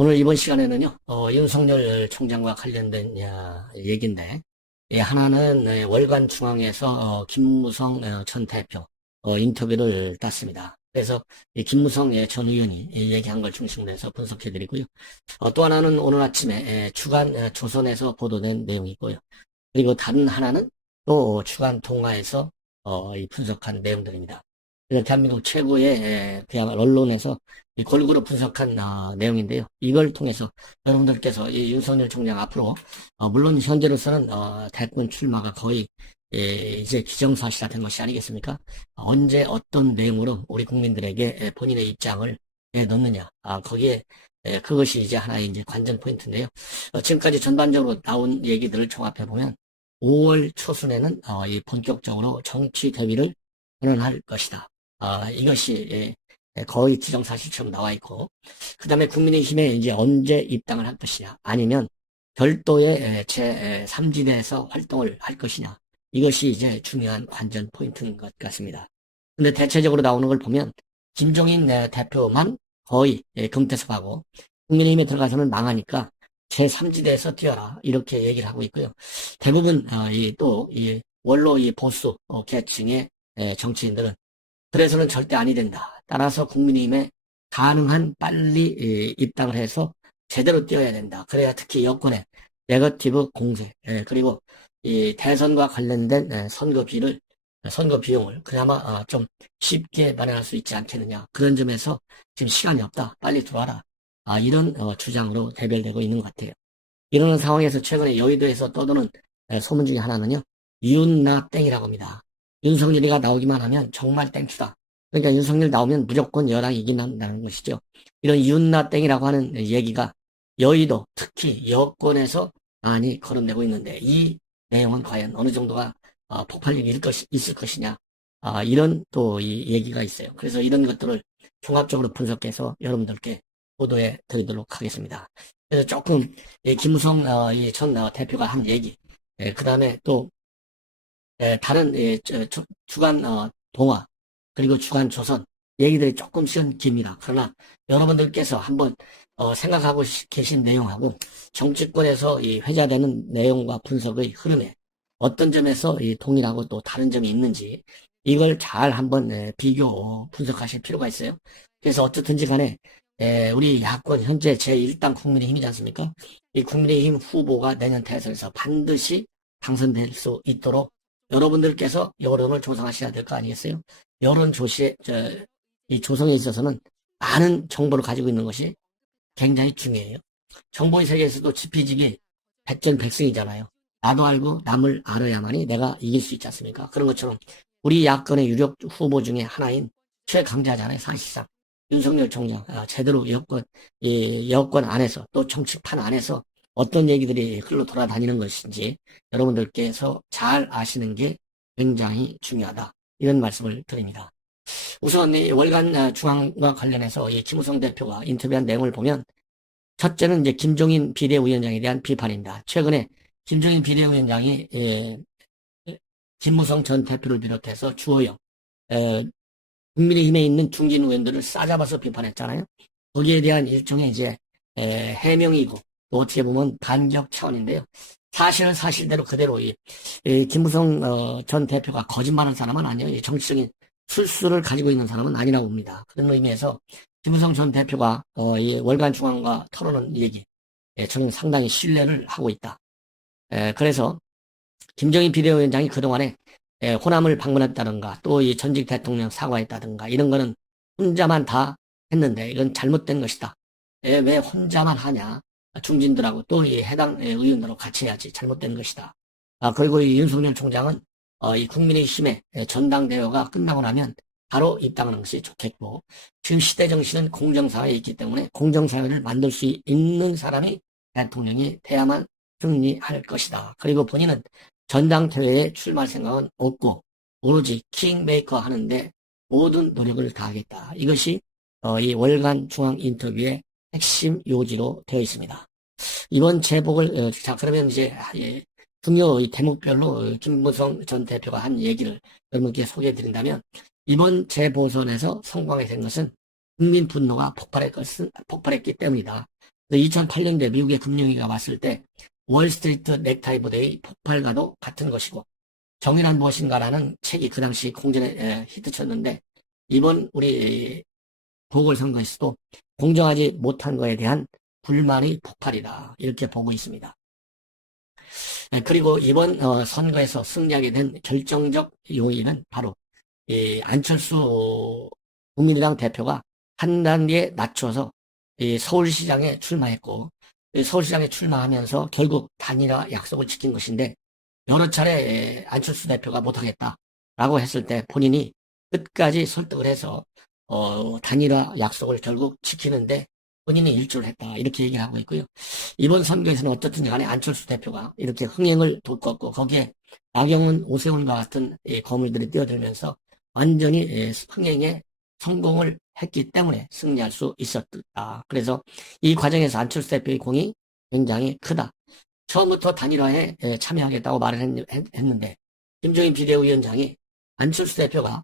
오늘 이번 시간에는요, 윤석열 총장과 관련된 얘기인데, 하나는 월간 중앙에서 김무성 전 대표 인터뷰를 땄습니다. 그래서 이 김무성 전 의원이 얘기한 걸 중심으로 해서 분석해드리고요. 또 하나는 오늘 아침에 주간 조선에서 보도된 내용이고요. 그리고 다른 하나는 또 주간 동아에서 이 분석한 내용들입니다. 그래서 대한민국 최고의 그야말로 언론에서 이 골고루 분석한 내용인데요. 이걸 통해서 여러분들께서 이 윤석열 총장 앞으로 물론 현재로서는 대권 출마가 거의 이제 기정사실화된 것이 아니겠습니까? 언제 어떤 내용으로 우리 국민들에게 본인의 입장을 넣느냐, 거기에 그것이 이제 하나의 이제 관전 포인트인데요. 지금까지 전반적으로 나온 얘기들을 종합해 보면 5월 초순에는 이 본격적으로 정치 대위를 선언할 것이다. 이것이 거의 기정사실처럼 나와 있고, 그 다음에 국민의힘에 이제 언제 입당을 할 것이냐, 아니면 별도의 제3지대에서 활동을 할 것이냐, 이것이 이제 중요한 관전 포인트인 것 같습니다. 근데 대체적으로 나오는 걸 보면 김종인 대표만 거의 금태섭하고 국민의힘에 들어가서는 망하니까 제3지대에서 뛰어라 이렇게 얘기를 하고 있고요. 대부분 이 원로 이 보수 계층의 정치인들은 그래서는 절대 아니 된다. 따라서 국민의힘에 가능한 빨리 입당을 해서 제대로 뛰어야 된다. 그래야 특히 여권의 네거티브 공세, 그리고 이 대선과 관련된 선거 비용을 그나마 좀 쉽게 마련할 수 있지 않겠느냐. 그런 점에서 지금 시간이 없다. 빨리 들어와라. 이런 주장으로 대별되고 있는 것 같아요. 이러는 상황에서 최근에 여의도에서 떠도는 소문 중에 하나는요. 윤나 땡이라고 합니다. 윤석열이가 나오기만 하면 정말 땡큐다. 그러니까 윤석열 나오면 무조건 여당이 이긴다는 것이죠. 이런 윤나 땡이라고 하는 얘기가 여의도 특히 여권에서 많이 거론되고 있는데 이 내용은 과연 어느 정도가 폭발력이 있을 것이냐, 이런 또 이 얘기가 있어요. 그래서 이런 것들을 종합적으로 분석해서 여러분들께 보도해 드리도록 하겠습니다. 그래서 조금 김무성 전 대표가 한 얘기, 그 다음에 또 다른 주간 동화 그리고 주간 조선 얘기들이 조금씩은 깁니다. 그러나 여러분들께서 한번 생각하고 계신 내용하고 정치권에서 이 회자되는 내용과 분석의 흐름에 어떤 점에서 이 동일하고 또 다른 점이 있는지 이걸 잘 한번 비교 분석하실 필요가 있어요. 그래서 어쨌든지 간에 우리 야권 현재 제1당 국민의힘이지 않습니까? 이 국민의힘 후보가 내년 대선에서 반드시 당선될 수 있도록 여러분들께서 여론을 조성하셔야 될 거 아니겠어요? 여론 이 조성에 있어서는 많은 정보를 가지고 있는 것이 굉장히 중요해요. 정보의 세계에서도 지피지기 백전백승이잖아요. 나도 알고 남을 알아야만이 내가 이길 수 있지 않습니까? 그런 것처럼 우리 야권의 유력 후보 중에 하나인 최강자잖아요. 사실상 윤석열 총장 제대로 여권 안에서 또 정치판 안에서 어떤 얘기들이 흘러 돌아다니는 것인지 여러분들께서 잘 아시는 게 굉장히 중요하다. 이런 말씀을 드립니다. 우선 이 월간 중앙과 관련해서 이 김무성 대표가 인터뷰한 내용을 보면 첫째는 이제 김종인 비대위원장에 대한 비판입니다. 최근에 김종인 비대위원장이 김무성 전 대표를 비롯해서 주호영, 국민의힘에 있는 중진 의원들을 싸잡아서 비판했잖아요. 거기에 대한 일종의 이제 해명이고 또 어떻게 보면 반격 차원인데요. 사실은 사실대로 그대로 이 김무성 전 대표가 거짓말하는 사람은 아니에요. 이 정치적인 술수를 가지고 있는 사람은 아니라고 봅니다. 그런 의미에서 김무성 전 대표가 이 월간 중앙과 토론한 얘기, 저는 상당히 신뢰를 하고 있다. 그래서 김정인 비대위원장이 그동안에 호남을 방문했다든가 또 이 전직 대통령 사과했다든가 이런 거는 혼자만 다 했는데 이건 잘못된 것이다. 왜 혼자만 하냐? 중진들하고 또 이 해당 의원들하고 같이 해야지. 잘못된 것이다. 그리고 이 윤석열 총장은 이 국민의힘의 전당대회가 끝나고 나면 바로 입당하는 것이 좋겠고, 지금 시대 정신은 공정사회에 있기 때문에 공정사회를 만들 수 있는 사람이 대통령이 돼야만 승리할 것이다. 그리고 본인은 전당대회에 출마할 생각은 없고 오로지 킹메이커 하는데 모든 노력을 다하겠다. 이것이 이 월간 중앙 인터뷰의 핵심 요지로 되어 있습니다. 이번 제복을 자 그러면 이제 중요 대목별로 김무성 전 대표가 한 얘기를 여러분께 소개해 드린다면, 이번 재보선에서 성공하게 된 것은 국민 분노가 폭발했기 때문이다. 2008년도에 미국의 금융위기가 왔을 때 월스트리트 넥타이 부대의 폭발과도 같은 것이고, 정의란 무엇인가라는 책이 그 당시 공전에 히트쳤는데, 이번 우리 보궐선거에서도 공정하지 못한 것에 대한 불만의 폭발이다, 이렇게 보고 있습니다. 그리고 이번 선거에서 승리하게 된 결정적 요인은 바로 안철수 국민의당 대표가 한 단계 낮춰서 서울시장에 출마했고, 서울시장에 출마하면서 결국 단일화 약속을 지킨 것인데, 여러 차례 안철수 대표가 못하겠다라고 했을 때 본인이 끝까지 설득을 해서 단일화 약속을 결국 지키는데 본인이 일조를 했다, 이렇게 얘기를 하고 있고요. 이번 선거에서는 어떻든 간에 안철수 대표가 이렇게 흥행을 돋궜고, 거기에 나경원, 오세훈과 같은 거물들이 뛰어들면서 완전히 흥행에 성공을 했기 때문에 승리할 수 있었다. 그래서 이 과정에서 안철수 대표의 공이 굉장히 크다. 처음부터 단일화에 참여하겠다고 말을 했는데, 김종인 비대위원장이 안철수 대표가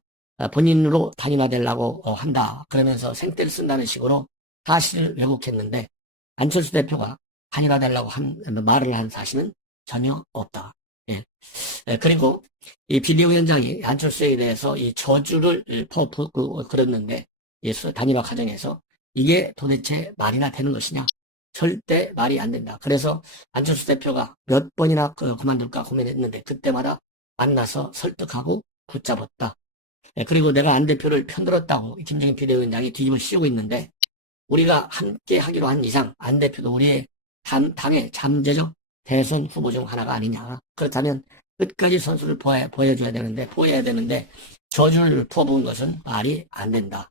본인으로 단일화되려고 한다, 그러면서 생떼를 쓴다는 식으로 사실을 왜곡했는데, 안철수 대표가 단일화되려고 말을 한 사실은 전혀 없다. 예. 그리고 이 비대위원장이 안철수에 대해서 이 저주를 걸었는데, 단일화 과정에서 이게 도대체 말이나 되는 것이냐? 절대 말이 안 된다. 그래서 안철수 대표가 몇 번이나 그만둘까 고민했는데, 그때마다 만나서 설득하고 붙잡았다. 그리고 내가 안 대표를 편들었다고 김종인 비대위원장이 뒤집어 씌우고 있는데, 우리가 함께 하기로 한 이상 안 대표도 우리의 당의 잠재적 대선 후보 중 하나가 아니냐. 그렇다면 끝까지 선수를 보여줘야 되는데 저주를 퍼부은 것은 말이 안 된다.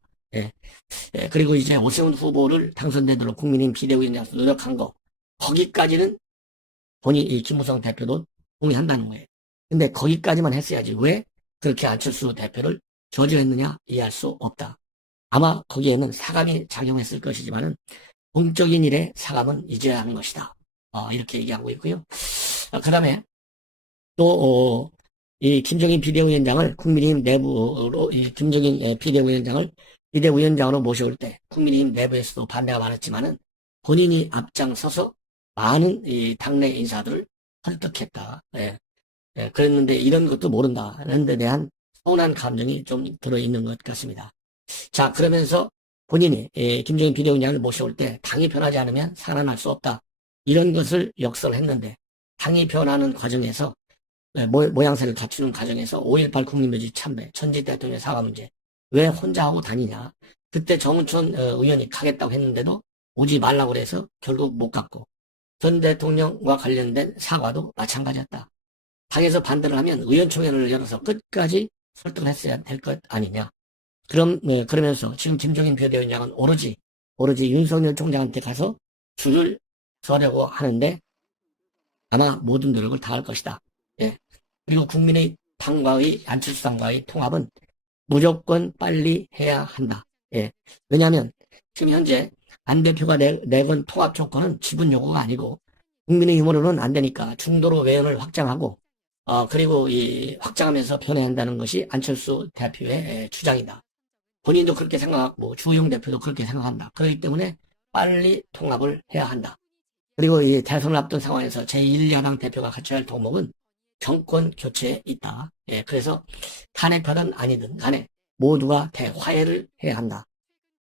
그리고 이제 오세훈 후보를 당선되도록 국민의힘 비대위원장에서 노력한 거, 거기까지는 본인 이 김무성 대표도 동의한다는 거예요. 근데 거기까지만 했어야지 왜 그렇게 안철수 대표를 저주했느냐 이해할 수 없다. 아마 거기에는 사감이 작용했을 것이지만은 공적인 일에 사감은 잊어야 하는 것이다. 이렇게 얘기하고 있고요. 그 다음에 또 이 김종인 비대위원장을 국민의힘 내부로 김종인 비대위원장을 비대위원장으로 모셔올 때 국민의힘 내부에서도 반대가 많았지만은 본인이 앞장서서 많은 이 당내 인사들을 설득했다. 그랬는데 이런 것도 모른다. 이런 데 대한 서운한 감정이 좀 들어있는 것 같습니다. 자, 그러면서 본인이 김종인 비대위원장을 모셔올 때 당이 변하지 않으면 살아날 수 없다, 이런 것을 역설했는데, 당이 변하는 과정에서 모양새를 갖추는 과정에서 5.18 국민묘지 참배, 전직 대통령 사과 문제 왜 혼자 하고 다니냐. 그때 정은천 의원이 가겠다고 했는데도 오지 말라고 그래서 결국 못 갔고, 전 대통령과 관련된 사과도 마찬가지였다. 당에서 반대를 하면 의원총회를 열어서 끝까지 설득을 했어야 될 것 아니냐. 그러면서 지금 김종인 비대위원장은 오로지 윤석열 총장한테 가서 줄을 서려고 하는데 아마 모든 노력을 다할 것이다. 그리고 국민의 당과의 안철수 당과의 통합은 무조건 빨리 해야 한다. 왜냐하면 지금 현재 안 대표가 내건 통합 조건은 지분 요구가 아니고 국민의힘으로는 안 되니까 중도로 외연을 확장하고 그리고 확장하면서 변해야 한다는 것이 안철수 대표의 주장이다. 본인도 그렇게 생각하고 주호영 대표도 그렇게 생각한다. 그렇기 때문에 빨리 통합을 해야 한다. 그리고 이 대선을 앞둔 상황에서 제1야당 대표가 갖춰야 할 덕목은 정권 교체에 있다. 그래서 탄핵하든 아니든 간에 모두가 대화해를 해야 한다.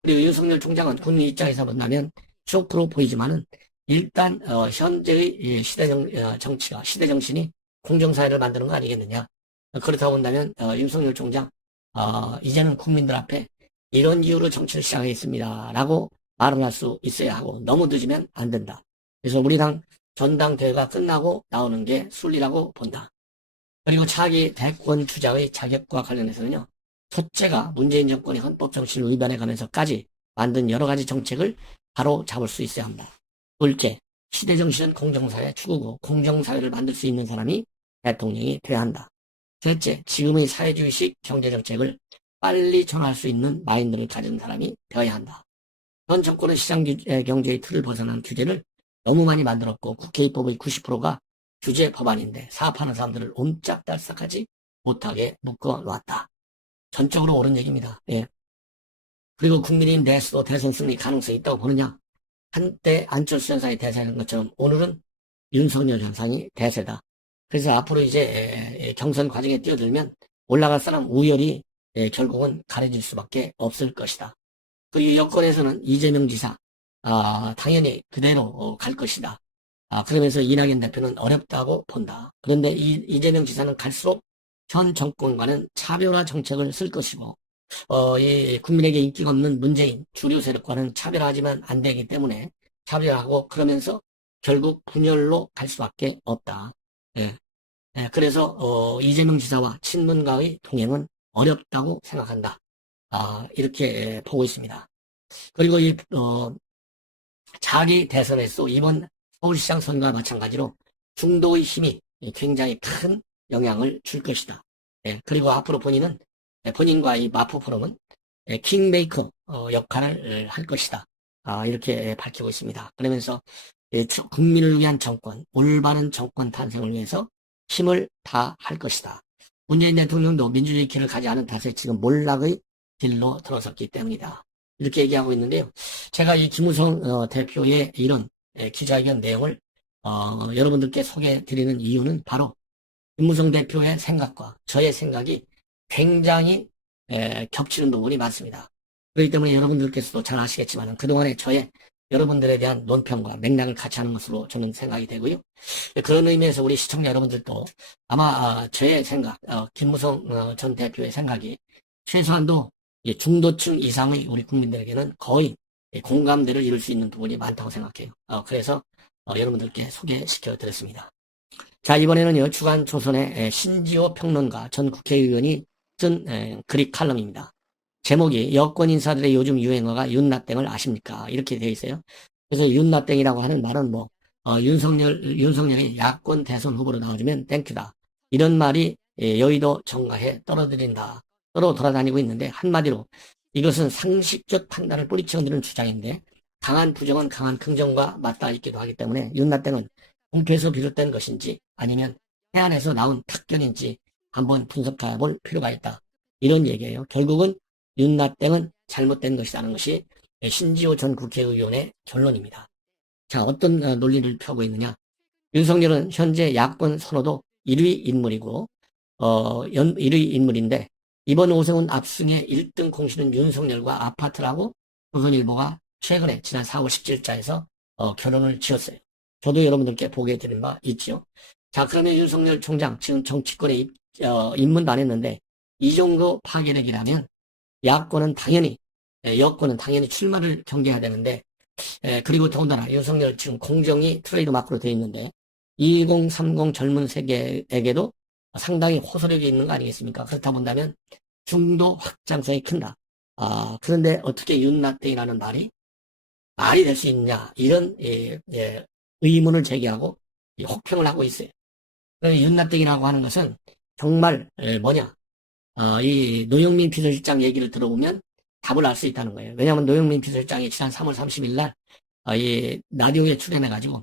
그리고 윤석열 총장은 국민 입장에서 본다면 쇼크로 보이지만은 일단 현재의 시대 정신이 공정사회를 만드는 거 아니겠느냐. 그렇다고 본다면 윤석열 총장 이제는 국민들 앞에 이런 이유로 정치를 시작하겠습니다 라고 말을 할 수 있어야 하고, 너무 늦으면 안 된다. 그래서 우리 당 전당대회가 끝나고 나오는 게 순리라고 본다. 그리고 차기 대권 주자의 자격과 관련해서는요, 첫째가 문재인 정권이 헌법 정신을 위반해 가면서까지 만든 여러 가지 정책을 바로 잡을 수 있어야 합니다. 둘째, 시대 정신은 공정사회 추구고 공정사회를 만들 수 있는 사람이 대통령이 돼야 한다. 셋째, 지금의 사회주의식 경제정책을 빨리 전할 수 있는 마인드를 가진 사람이 되어야 한다. 현 정권은 시장 경제의 틀을 벗어난 규제를 너무 많이 만들었고, 국회 입법의 90%가 규제 법안인데 사업하는 사람들을 옴짝달싹하지 못하게 묶어놨다. 전적으로 옳은 얘기입니다. 그리고 국민의힘 내에서도 대선 승리 가능성이 있다고 보느냐? 한때 안철수 현상이 대세인 것처럼 오늘은 윤석열 현상이 대세다. 그래서 앞으로 이제 경선 과정에 뛰어들면 올라갈 사람 우열이 결국은 가려질 수밖에 없을 것이다. 그리고 여권에서는 이재명 지사 당연히 그대로 갈 것이다. 그러면서 이낙연 대표는 어렵다고 본다. 그런데 이재명 지사는 갈수록 현 정권과는 차별화 정책을 쓸 것이고 이 국민에게 인기가 없는 문재인 주류 세력과는 차별하지만 안 되기 때문에 차별하고 그러면서 결국 분열로 갈 수밖에 없다. 예. 그래서 이재명 지사와 친문과의 동행은 어렵다고 생각한다. 이렇게 보고 있습니다. 그리고 자기 대선에서 이번 서울시장 선거와 마찬가지로 중도의 힘이 굉장히 큰 영향을 줄 것이다. 그리고 앞으로 본인과 이 마포 포럼은 킹메이커 역할을 할 것이다. 이렇게 밝히고 있습니다. 그러면서 국민을 위한 정권, 올바른 정권 탄생을 위해서 힘을 다할 것이다. 문재인 대통령도 민주주의 길을 가지 않은 탓에 지금 몰락의 길로 들어섰기 때문이다. 이렇게 얘기하고 있는데요. 제가 이 김무성 대표의 이런 기자회견 내용을 여러분들께 소개해 드리는 이유는 바로 김무성 대표의 생각과 저의 생각이 굉장히 겹치는 부분이 많습니다. 그렇기 때문에 여러분들께서도 잘 아시겠지만 그동안에 여러분들에 대한 논평과 맥락을 같이 하는 것으로 저는 생각이 되고요. 그런 의미에서 우리 시청자 여러분들도 아마 저의 생각, 김무성 전 대표의 생각이 최소한도 중도층 이상의 우리 국민들에게는 거의 공감대를 이룰 수 있는 부분이 많다고 생각해요. 그래서 여러분들께 소개시켜 드렸습니다. 자, 이번에는요, 주간 조선의 신지호 평론가 전 국회의원이 쓴 글이 칼럼입니다. 제목이 여권 인사들의 요즘 유행어가 윤나땡을 아십니까? 이렇게 되어 있어요. 그래서 윤나땡이라고 하는 말은 윤석열이 야권 대선 후보로 나와주면 땡큐다. 이런 말이 여의도 정가에 떨어 돌아다니고 있는데 한마디로 이것은 상식적 판단을 뿌리쳐드는 주장인데 강한 부정은 강한 긍정과 맞닿아 있기도 하기 때문에 윤나땡은 공표에서 비롯된 것인지 아니면 해안에서 나온 탁견인지 한번 분석해 볼 필요가 있다. 이런 얘기예요. 결국은 윤나땡은 잘못된 것이라는 것이 신지호 전 국회의원의 결론입니다. 자, 어떤 논리를 펴고 있느냐. 윤석열은 현재 야권 선호도 1위 인물이고 1위 인물인데 이번 오세훈 압승의 1등 공신은 윤석열과 아파트라고 조선일보가 최근에 지난 4월 17일자에서 결론을 지었어요. 저도 여러분들께 보게 드린 바 있지요. 자, 그러면 윤석열 총장 지금 정치권에 입문도 안 했는데 이 정도 파괴력이라면 여권은 당연히 출마를 경계해야 되는데 그리고 더군다나 윤석열 지금 공정이 트레이드 마크로 되어 있는데 2030 젊은 세계에게도 상당히 호소력이 있는 거 아니겠습니까? 그렇다 본다면 중도 확장성이 큰다. 그런데 어떻게 윤나땡이라는 말이 될 수 있냐 이런 의문을 제기하고 혹평을 하고 있어요. 윤나땡이라고 하는 것은 정말 이 노영민 비서실장 얘기를 들어보면 답을 알 수 있다는 거예요. 왜냐하면 노영민 비서실장이 지난 3월 30일 날 이 라디오에 출연해가지고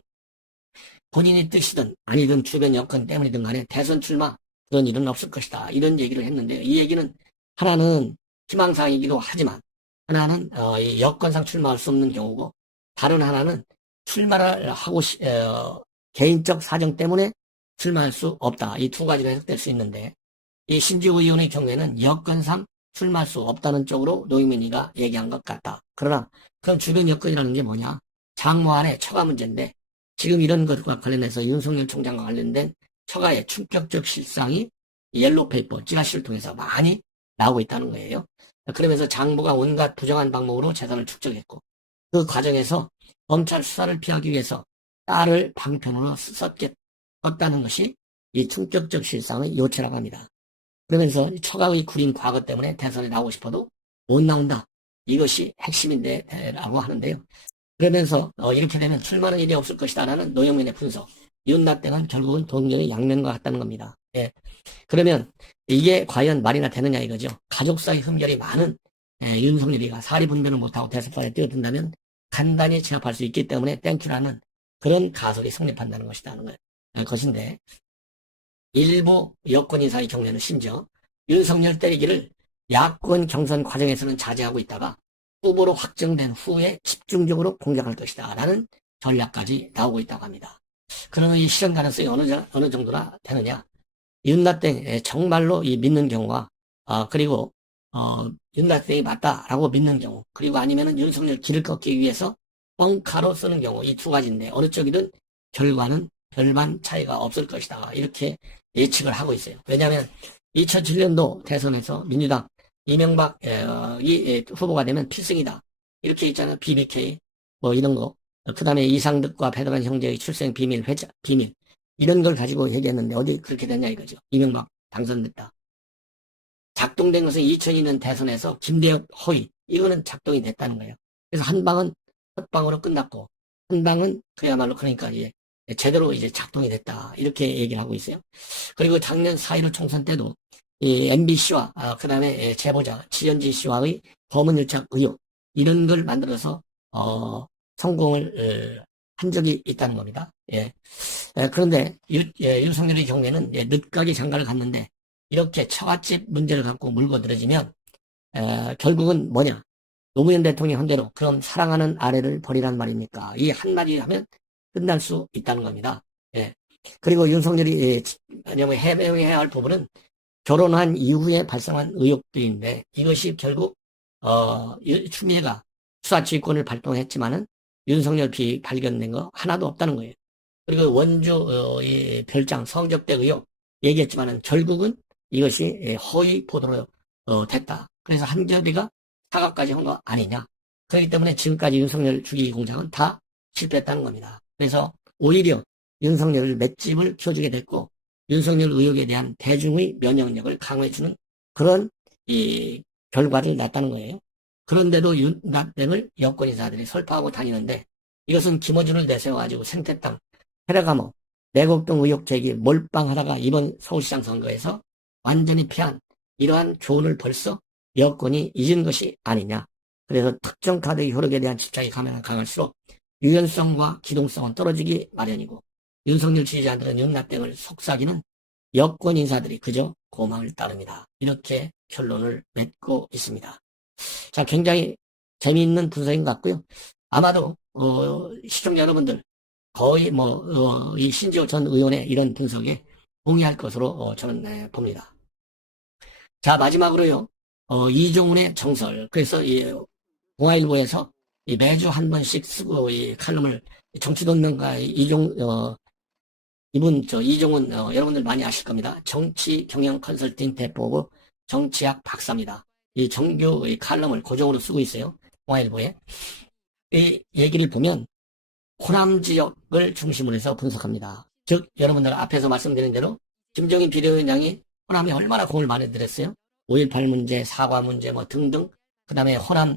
본인이 뜻이든 아니든 주변 여건 때문이든 간에 대선 출마 그런 일은 없을 것이다. 이런 얘기를 했는데 이 얘기는 하나는 희망사항이기도 하지만 하나는 이 여건상 출마할 수 없는 경우고 다른 하나는 출마를 하고 개인적 사정 때문에 출마할 수 없다. 이 두 가지가 해석될 수 있는데 이 신지호 의원의 경우에는 여건상 출마할 수 없다는 쪽으로 노영민이가 얘기한 것 같다. 그러나 그럼 주변 여건이라는 게 뭐냐? 장모안의 처가 문제인데 지금 이런 것과 관련해서 윤석열 총장과 관련된 처가의 충격적 실상이 옐로페이퍼, 찌라시를 통해서 많이 나오고 있다는 거예요. 그러면서 장모가 온갖 부정한 방법으로 재산을 축적했고 그 과정에서 검찰 수사를 피하기 위해서 딸을 방편으로 썼다는 것이 이 충격적 실상의 요체라고 합니다. 그러면서 처가의 구린 과거 때문에 대선에 나오고 싶어도 못 나온다. 이것이 핵심인데 라고 하는데요. 그러면서 이렇게 되면 출마는 일이 없을 것이다라는 노영민의 분석. 윤나땡은 결국은 동전의 양면과 같다는 겁니다. 그러면 이게 과연 말이나 되느냐 이거죠. 가족 사이 흠결이 많은 윤석열이가 사리 분별을 못하고 대선판에 뛰어든다면 간단히 제압할 수 있기 때문에 땡큐라는 그런 가설이 성립한다는 것인데 일부 여권 인사의 경우에는 심지어 윤석열 때리기를 야권 경선 과정에서는 자제하고 있다가 후보로 확정된 후에 집중적으로 공격할 것이다 라는 전략까지 나오고 있다고 합니다. 그러면 이 실현 가능성이 어느 정도나 되느냐? 윤나땡 정말로 믿는 경우와 그리고 윤나땡이 맞다라고 믿는 경우, 그리고 아니면은 윤석열 길을 꺾기 위해서 뻥카로 쓰는 경우, 이 두 가지인데 어느 쪽이든 결과는 별반 차이가 없을 것이다 이렇게 예측을 하고 있어요. 왜냐하면 2007년도 대선에서 민주당 이명박 후보가 되면 필승이다 이렇게 있잖아요. BBK 뭐 이런 거, 그 다음에 이상득과 배도란 형제의 출생 비밀 비밀 이런 걸 가지고 얘기했는데 어디 그렇게 됐냐 이거죠. 이명박 당선됐다. 작동된 것은 2002년 대선에서 김대엽 허위, 이거는 작동이 됐다는 거예요. 그래서 한 방은 헛방으로 끝났고 한 방은 그야말로 그러니까 제대로 작동이 됐다 이렇게 얘기를 하고 있어요. 그리고 작년 4.15 총선 때도 이 MBC와 그 다음에 제보자 지현지 씨와의 검은일착 의혹 이런 걸 만들어서 성공을 한 적이 있다는 겁니다. 그런데 윤석열의 경우에는 늦가기 장가를 갔는데 이렇게 처갓집 문제를 갖고 물고 늘어지면 결국은 뭐냐? 노무현 대통령 한 대로 그럼 사랑하는 아내를 버리란 말입니까? 이 한마디 하면 끝날 수 있다는 겁니다. 그리고 윤석열이 해명해야 할 부분은 결혼한 이후에 발생한 의혹들인데 이것이 결국 추미애가 수사지휘권을 발동했지만은 윤석열 발견된 거 하나도 없다는 거예요. 그리고 원주 별장 성접대 의혹 얘기했지만은 결국은 이것이 허위 보도로 됐다. 그래서 한겨레가 사과까지 한 거 아니냐. 그렇기 때문에 지금까지 윤석열 죽이기 공작은 다 실패했다는 겁니다. 그래서 오히려 윤석열을 맷집을 키워주게 됐고 윤석열 의혹에 대한 대중의 면역력을 강화해주는 그런 이 결과를 났다는 거예요. 그런데도 윤낙땡을 여권 인사들이 설파하고 다니는데 이것은 김어준을 내세워가지고 생태땅, 페레가모, 내곡동 의혹 제기 몰빵하다가 이번 서울시장 선거에서 완전히 패한 이러한 교훈을 벌써 여권이 잊은 것이 아니냐. 그래서 특정 카드의 효력에 대한 집착이 강할수록 유연성과 기동성은 떨어지기 마련이고 윤석열 지지자들은 윤낙땡을 속삭이는 여권 인사들이 그저 고망을 따릅니다. 이렇게 결론을 맺고 있습니다. 자, 굉장히 재미있는 분석인 것 같고요. 아마도 시청자 여러분들 거의 이 신지호 전 의원의 이런 분석에 동의할 것으로 저는 봅니다. 자, 마지막으로요. 이종훈의 정설. 그래서 동아일보에서 매주 한 번씩 쓰고 이 칼럼을 정치돈명가 이종훈 여러분들 많이 아실 겁니다. 정치 경영 컨설팅 대표고 정치학 박사입니다. 이 정규 칼럼을 고정으로 쓰고 있어요. 동아일보에. 이 얘기를 보면 호남 지역을 중심으로 해서 분석합니다. 즉 여러분들 앞에서 말씀드린 대로 김정인 비대위원장이 호남에 얼마나 공을 많이 들였어요. 5.18 문제, 사과 문제 등등, 그 다음에 호남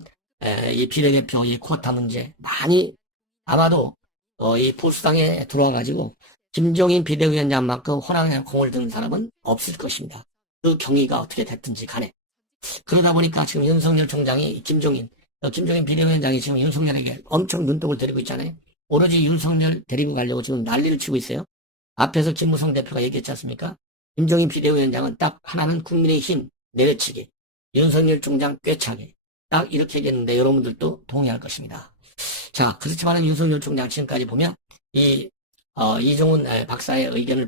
이 비례대표 이 쿼타 문제 많이 아마도 이 보수당에 들어와가지고 김종인 비대위원장만큼 호남에 공을 든 사람은 없을 것입니다. 그 경위가 어떻게 됐든지 간에. 그러다 보니까 지금 윤석열 총장이 김종인 비대위원장이 지금 윤석열에게 엄청 눈독을 들이고 있잖아요. 오로지 윤석열 데리고 가려고 지금 난리를 치고 있어요. 앞에서 김무성 대표가 얘기했지 않습니까? 김종인 비대위원장은 딱 하나는 국민의힘 내려치기, 윤석열 총장 꿰차기, 딱 이렇게 얘기했는데 여러분들도 동의할 것입니다. 자, 그렇지만은 윤석열 총장 지금까지 보면 이종훈 박사의 의견을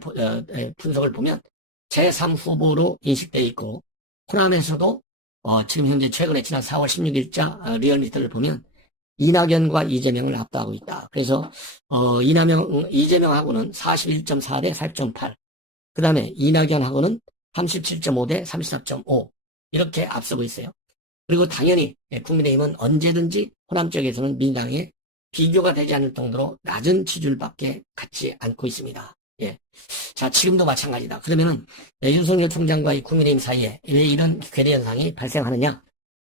분석을 보면 제3 후보로 인식되어 있고 호남에서도 지금 현재 최근에 지난 4월 16일자 리얼미터를 보면 이낙연과 이재명을 압도하고 있다. 그래서 이재명하고는 41.4 대 4.8, 그 다음에 이낙연하고는 37.5 대 34.5 이렇게 앞서고 있어요. 그리고 당연히 국민의힘은 언제든지 호남 쪽에서는 민주당에 비교가 되지 않을 정도로 낮은 지지율밖에 갖지 않고 있습니다. 자, 지금도 마찬가지다. 그러면은 윤석열 총장과 이 국민의힘 사이에 왜 이런 괴리 현상이 발생하느냐?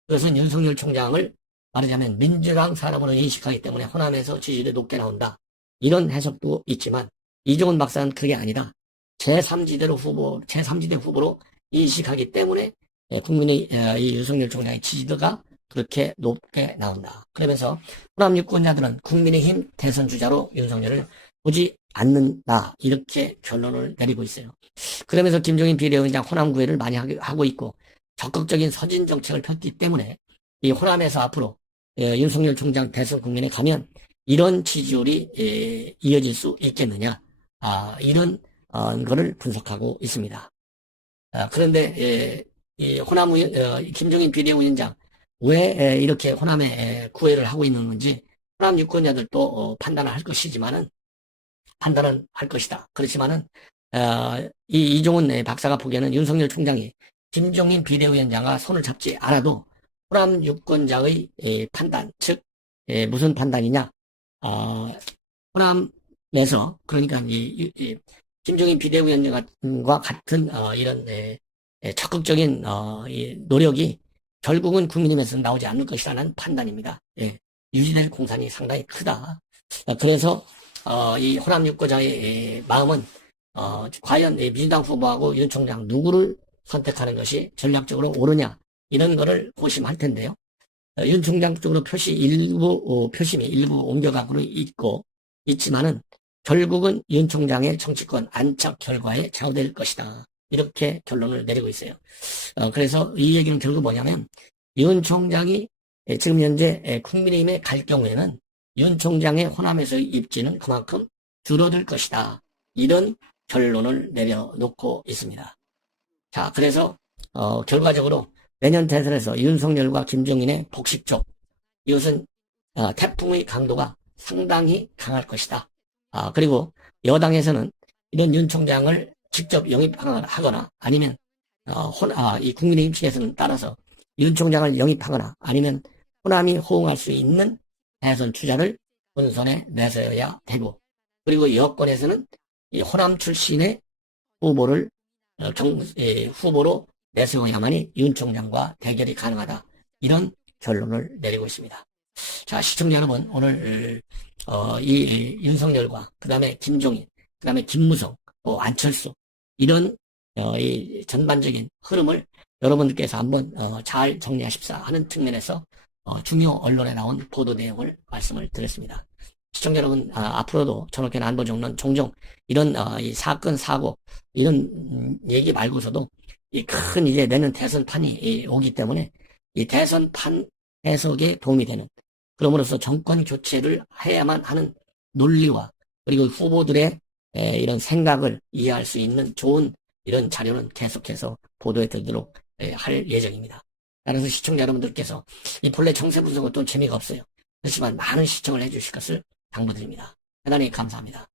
그것은 윤석열 총장을 말하자면 민주당 사람으로 인식하기 때문에 호남에서 지지율이 높게 나온다. 이런 해석도 있지만 이종훈 박사는 그게 아니다. 제3지대 후보로 인식하기 때문에 국민의 이 윤석열 총장의 지지도가 그렇게 높게 나온다. 그러면서 호남 유권자들은 국민의힘 대선 주자로 윤석열을 보지 않는다. 이렇게 결론을 내리고 있어요. 그러면서 김종인 비대위원장 호남 구애를 많이 하고 있고 적극적인 서진 정책을 폈기 때문에 이 호남에서 앞으로 윤석열 총장 대선 국면에 가면 이런 지지율이 이어질 수 있겠느냐, 이런 거를 분석하고 있습니다. 그런데 이 호남 김종인 비대위원장 왜 이렇게 호남에 구애를 하고 있는 건지 호남 유권자들도 판단을 할 것이지만은 판단은 할 것이다. 그렇지만은 이 이종훈 박사가 보기에는 윤석열 총장이 김종인 비대위원장과 손을 잡지 않아도 호남 유권자의 판단, 즉 무슨 판단이냐? 호남에서 그러니까 이 김종인 비대위원장과 같은 이런 적극적인 이 노력이 결국은 국민의힘에서 나오지 않을 것이라는 판단입니다. 유지될 공산이 상당히 크다. 그래서 이 호남 유권자의 마음은 과연 민주당 후보하고 윤 총장 누구를 선택하는 것이 전략적으로 옳으냐 이런 거를 고심할 텐데요. 윤 총장 쪽으로 표심이 일부 옮겨가고 있지만은 결국은 윤 총장의 정치권 안착 결과에 좌우될 것이다. 이렇게 결론을 내리고 있어요. 그래서 이 얘기는 결국 뭐냐면 윤 총장이 지금 현재 국민의힘에 갈 경우에는 윤 총장의 호남에서의 입지는 그만큼 줄어들 것이다. 이런 결론을 내려놓고 있습니다. 자, 그래서 결과적으로 내년 대선에서 윤석열과 김종인의 복식조, 이것은 태풍의 강도가 상당히 강할 것이다. 그리고 여당에서는 이런 윤 총장을 직접 영입하거나 아니면 이 국민의힘 측에서는 따라서 윤 총장을 영입하거나 아니면 호남이 호응할 수 있는 대선 주자를 본선에 내세워야 되고, 그리고 여권에서는 이 호남 출신의 후보를 후보로 내세워야만이 윤 총장과 대결이 가능하다. 이런 결론을 내리고 있습니다. 자, 시청자 여러분, 오늘 이 윤석열과 그 다음에 김종인, 그 다음에 김무성, 또 안철수 이런 이 전반적인 흐름을 여러분들께서 한번 잘 정리하십사 하는 측면에서 중요 언론에 나온 보도 내용을 말씀을 드렸습니다. 시청자 여러분, 앞으로도 전학견 안보정론 종종 이런 이 사건 사고 이런 얘기 말고서도 이 큰 이제 내년 대선판이 오기 때문에 이 대선판 해석에 도움이 되는, 그럼으로써 정권 교체를 해야만 하는 논리와 그리고 후보들의 이런 생각을 이해할 수 있는 좋은 이런 자료는 계속해서 보도해 드리도록 할 예정입니다. 따라서 시청자 여러분들께서 이 본래 정세 분석은 또 재미가 없어요. 그렇지만 많은 시청을 해주실 것을 당부드립니다. 대단히 감사합니다.